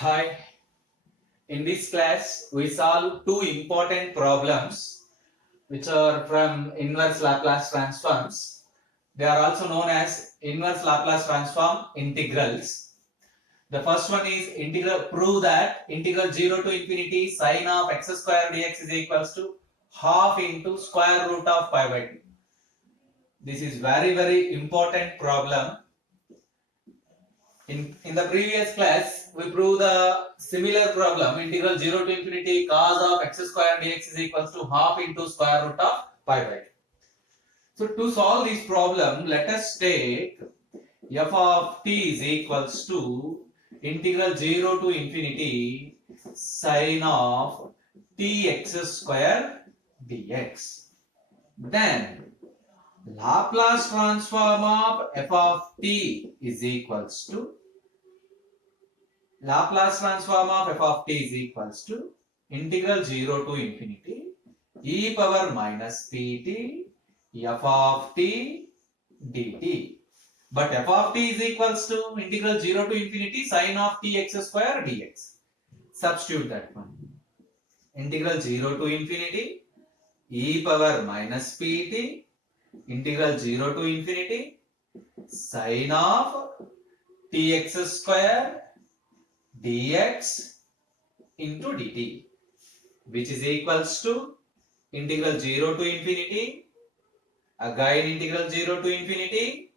Hi, in this class we solve two important problems which are from inverse Laplace transforms. They are also known as inverse Laplace transform integrals. The first one is prove that integral 0 to infinity sine of x square dx is equals to half into square root of pi by 2. This is very important problem. In the previous class, we proved the similar problem, integral 0 to infinity cos of x square dx is equals to half into square root of pi by 2. So to solve this problem, let us take f of t is equals to integral 0 to infinity sine of tx square dx. Then Laplace transform of f of t is equals to Laplace transform of f of t is equals to integral 0 to infinity e power minus pt f of t dt. But f of t is equals to integral 0 to infinity sine of tx square dx. Substitute that one. Integral 0 to infinity e power minus pt integral 0 to infinity sine of tx square dx into dt, which is equals to integral 0 to infinity, again integral 0 to infinity,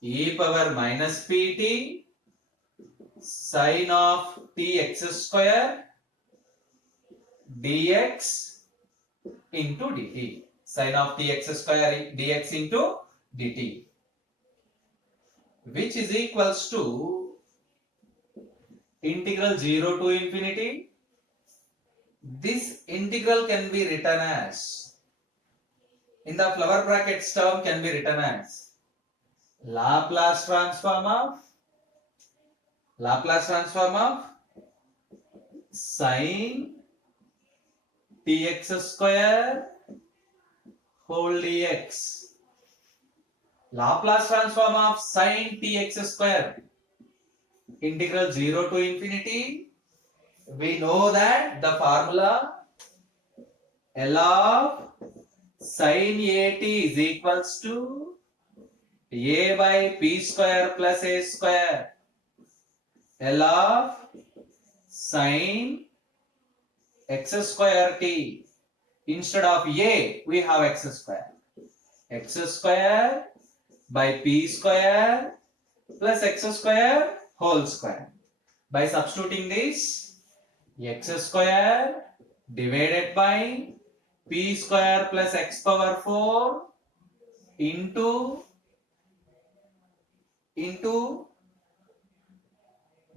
e power minus pt sine of tx square dx into dt, sine of tx square dx into dt, which is equals to integral 0 to infinity. This integral can be written as, in the flower brackets term can be written as Laplace transform of sine tx square whole dx. Laplace transform of sine tx square, integral 0 to infinity. We know that the formula L of sin at is equals to a by p square plus a square. L of sin x square t. Instead of a, we have x square. X square by p square plus x square whole square. By substituting this, x square divided by p square plus x power 4 into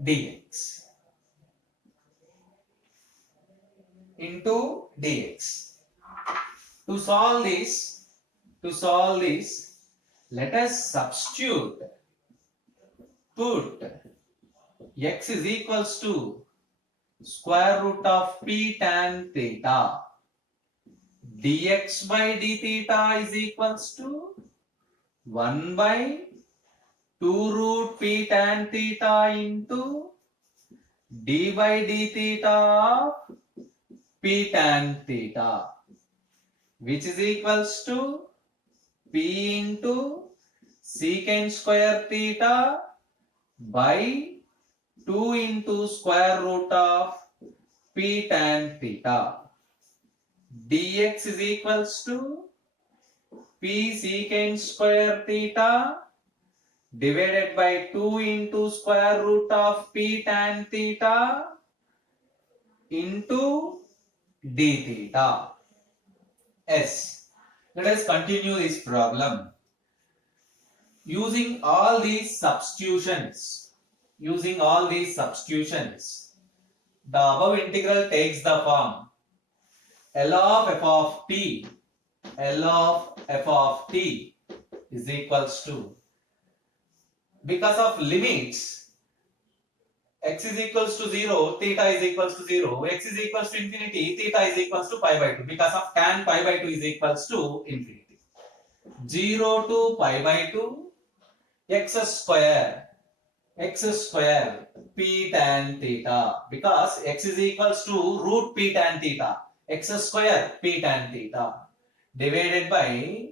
dx into dx. To solve this, let us substitute. Put x is equals to square root of p tan theta. Dx by d theta is equals to 1 by 2 root p tan theta into d by d theta of p tan theta, which is equals to p into secant square theta by 2 into square root of p tan theta. Dx is equals to p secant square theta divided by 2 into square root of p tan theta into d theta. Yes. Let us continue this problem. Using all these substitutions, the above integral takes the form L of f of t is equals to, because of limits, x is equals to 0, theta is equals to 0, x is equals to infinity, theta is equals to pi by 2, because of tan pi by 2 is equals to infinity. 0 to pi by 2, x square x square p tan theta, because x is equals to root p tan theta, x square p tan theta divided by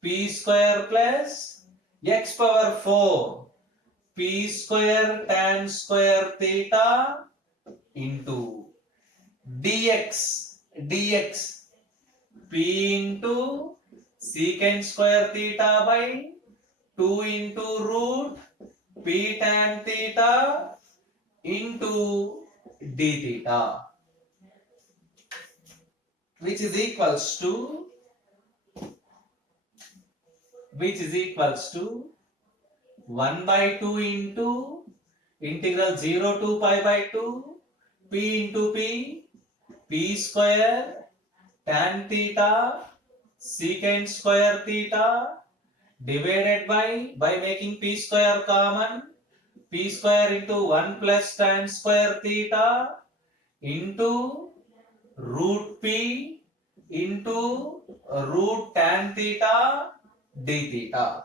p square plus x power 4 p square tan square theta into dx p into secant square theta by 2 into root p tan theta into d theta, which is equals to 1 by 2 into integral 0 to pi by 2 p into p square tan theta secant square theta divided by making p square common, p square into 1 plus tan square theta into root p into root tan theta d theta.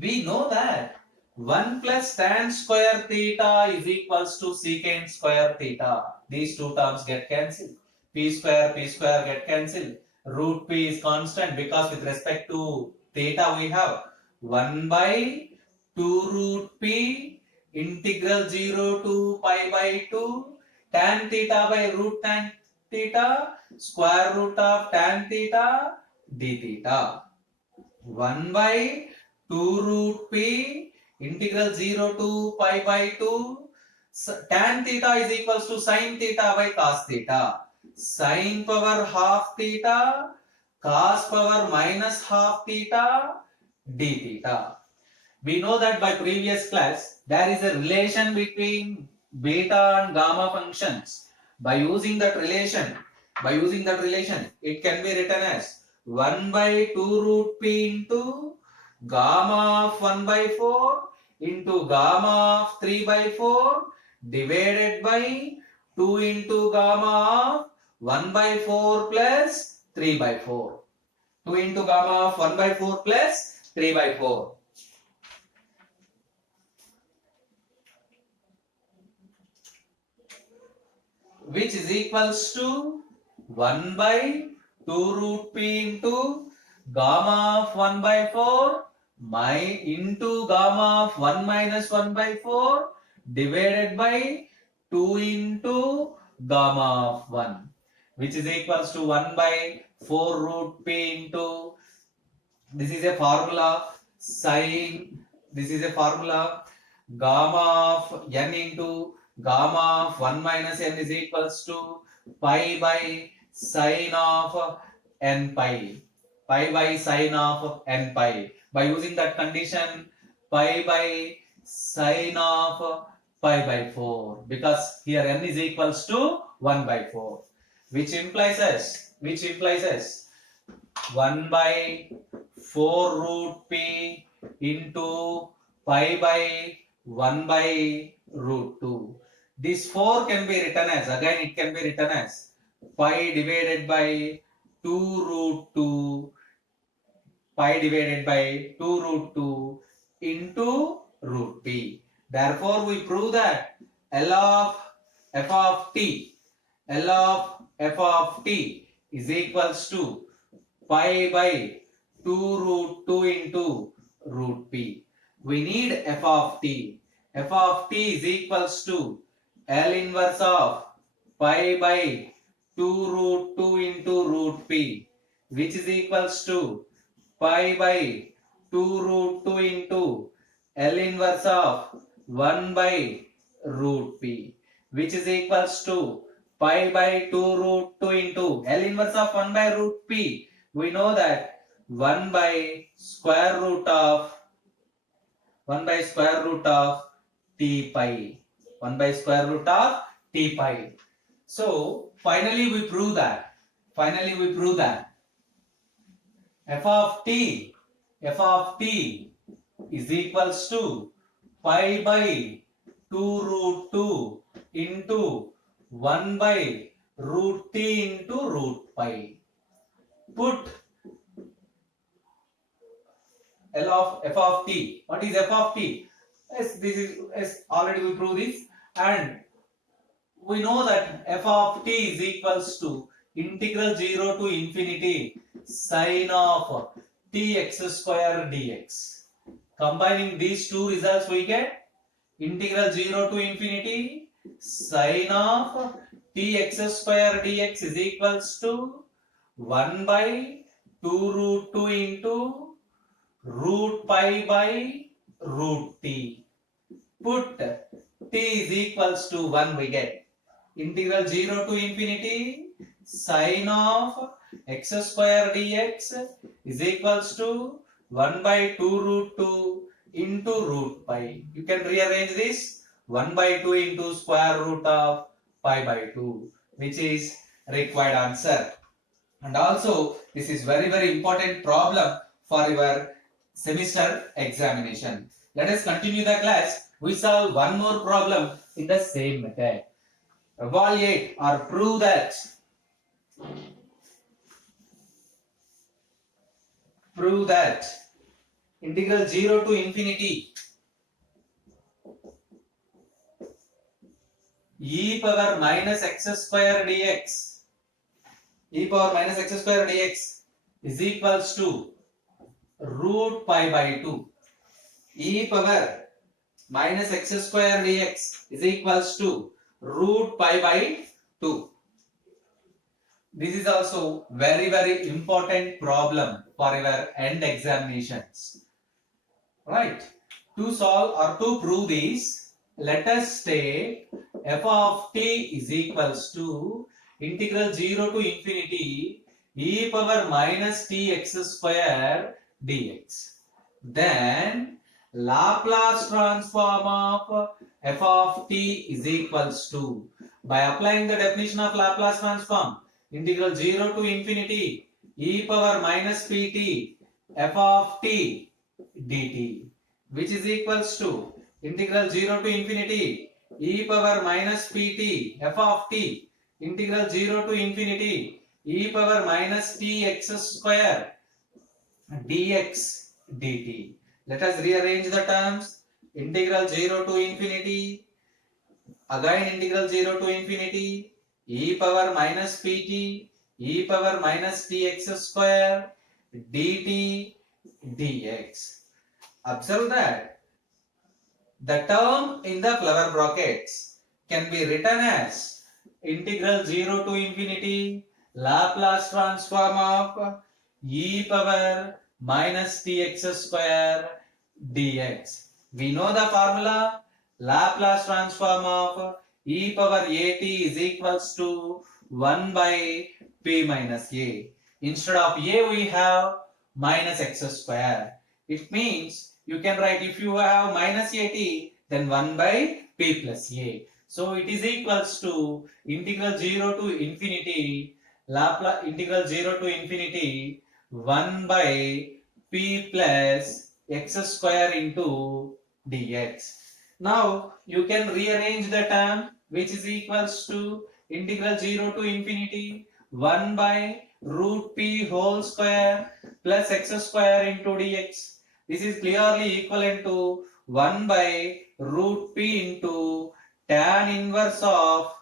We know that 1 plus tan square theta is equals to secant square theta. These two terms get cancelled. P square get cancelled. Root p is constant because with respect to theta we have 1 by 2 root p integral 0 to pi by 2 tan theta by root tan theta square root of tan theta d theta. 1 by 2 root p integral 0 to pi by 2 tan theta is equals to sin theta by cos theta. Sin power half theta cos power minus half theta d theta. We know that by previous class there is a relation between beta and gamma functions. By using that relation, it can be written as 1 by 2 root p into gamma of 1 by 4 into gamma of 3 by 4 divided by 2 into gamma of 1 by 4 plus 3 by 4. 2 into gamma of 1 by 4 plus 3 by 4. Which is equals to 1 by 2 root p into gamma of 1 by 4 into gamma of 1 minus 1 by 4 divided by 2 into gamma of 1, which is equals to 1 by 4 root p into, this is a formula, gamma of n into gamma of 1 minus n is equals to pi by sine of n pi. Pi by sine of n pi. By using that condition, pi by sine of pi by 4. Because here n is equals to 1 by 4. Which implies us 1 by 4 root p into pi by 1 by root 2. This 4 can be written as, again it can be written as pi divided by 2 root 2, pi divided by 2 root 2 into root p. Therefore we prove that L of f of t is equals to pi by 2 root 2 into root p. We need f of t. F of t is equals to L inverse of pi by 2 root 2 into root p, which is equals to pi by 2 root 2 into L inverse of 1 by root p, which is equals to pi by 2 root 2 into L inverse of 1 by root p. We know that 1 by square root of t pi. 1 by square root of t pi. So finally we prove that f of t is equals to pi by 2 root 2 into 1 by root t into root pi. Put L of f of t. What is f of t? Yes, this is yes, already we proved this, and we know that f of t is equals to integral 0 to infinity sine of tx square dx. Combining these two results, we get integral 0 to infinity sine of tx square dx is equals to 1 by 2 root 2 into root pi by root t. Put t is equals to 1, we get integral 0 to infinity sine of x square dx is equals to 1 by 2 root 2 into root pi. You can rearrange this 1 by 2 into square root of pi by 2, which is required answer. And also this is very important problem for your semester examination. Let us continue the class. We solve one more problem in the same method. Evaluate or prove that integral 0 to infinity e power minus x square dx is equals to root pi by 2. E power minus x square dx is equals to root pi by 2. This is also very important problem for your end examinations. Right? To solve or to prove this, let us take f of t is equals to integral 0 to infinity e power minus tx square dx. Then Laplace transform of f of t is equals to, by applying the definition of Laplace transform, integral 0 to infinity e power minus pt f of t dt, which is equals to integral 0 to infinity e power minus pt f of t integral 0 to infinity e power minus tx square dx dt. Let us rearrange the terms. Integral 0 to infinity, again integral 0 to infinity e power minus pt e power minus tx square dt dx. Observe that the term in the flower brackets can be written as integral 0 to infinity Laplace transform of e power minus tx square dx. We know the formula. Laplace transform of e power at is equals to 1 by p minus a. Instead of a we have minus x square. It means you can write, if you have minus at, then 1 by p plus a. So it is equals to integral 0 to infinity Laplace integral 0 to infinity 1 by p plus x square into dx. Now you can rearrange the term, which is equals to integral 0 to infinity 1 by root p whole square plus x square into dx. This is clearly equivalent to 1 by root p into tan inverse of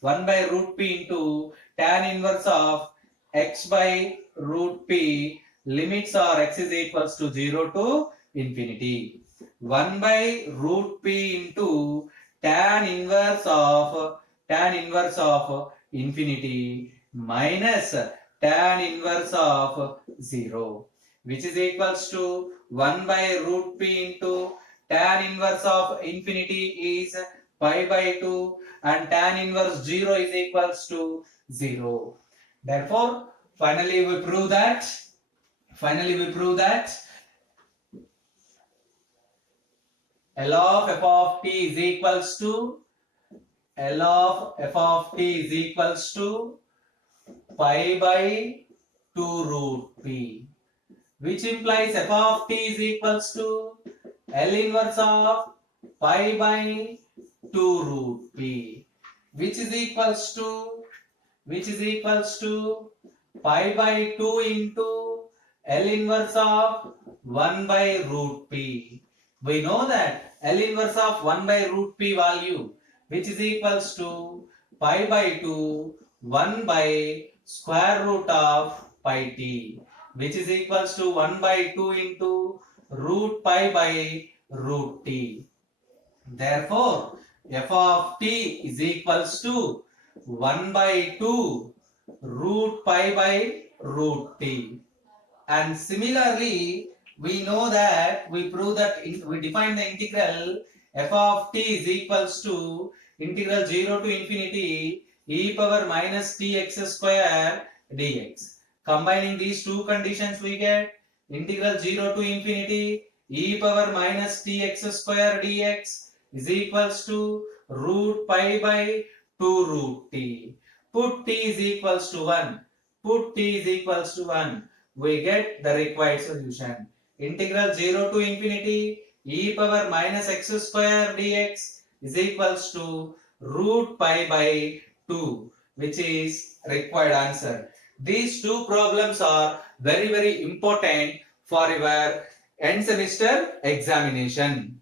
1 by root p into tan inverse of x by root p. Limits are x is equals to 0 to infinity. 1 by root p into tan inverse of infinity minus tan inverse of 0, which is equals to 1 by root p into tan inverse of infinity is pi by 2 and tan inverse 0 is equals to 0. Therefore, finally we prove that L of f of t is equals to pi by 2 root p, which implies f of t is equals to L inverse of pi by 2 root p, which is equals to pi by 2 into L inverse of 1 by root p. We know that L inverse of 1 by root p value, which is equals to pi by 2 1 by square root of pi t, which is equals to 1 by 2 into root pi by root t. Therefore, f of t is equals to 1 by 2 root pi by root t. And similarly, we know that we prove that we define the integral f of t is equals to integral 0 to infinity e power minus tx square dx. Combining these two conditions, we get integral 0 to infinity e power minus tx square dx is equals to root pi by 2 root t. Put t is equals to 1. Put t is equals to 1. We get the required solution. Integral 0 to infinity e power minus x square dx is equals to root pi by 2, which is required answer. These two problems are very important for your end semester examination.